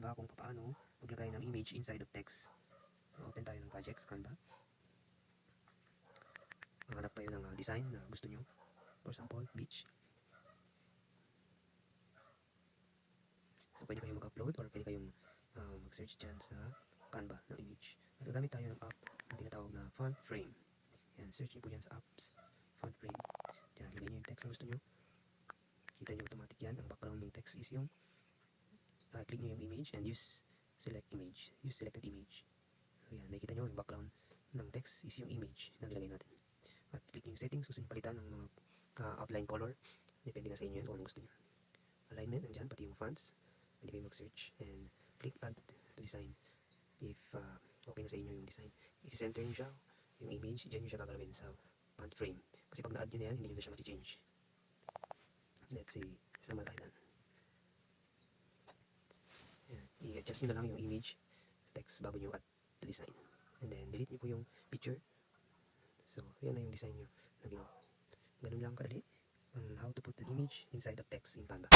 Canva kung paano maglagay ng image inside of text. So, open tayo ng projects, Canva. Maghanap tayo ng design na gusto nyo. For example, beach. So, pwede kayong mag-upload or pwede kayong mag-search dyan sa Canva ng image. Gagamit tayo ng app na tinatawag na font frame. Yan, search nyo po yan sa apps. Font frame. Yan, lagay nyo yung text na gusto nyo. Kita nyo automatic yan. Ang background ng text is yung click nyo yung image and use select image. Use selected image. So yan, nakikita nyo yung background ng text is yung image na nilagay natin. At click nyo yung settings. Gusto nyo palitan ng mga outline color. Depende na sa inyo yun kung anong gusto nyo. Alignment, nandyan, pati yung fonts. Pwede kayo mag-search and click add to design. If okay na sa inyo yung design. I-center nyo siya, yung image, dyan nyo siya gagalawin sa font frame. Kasi pag na-add nyo na yan, hindi nyo na siya mati-change. Let's say, Samar Island. I-adjust nyo na lang yung image text bago nyo add to design. And then, delete nyo po yung picture. So, yan na yung design nyo na ginawa. Ganun lang kadali on how to put the image inside of text in Canva.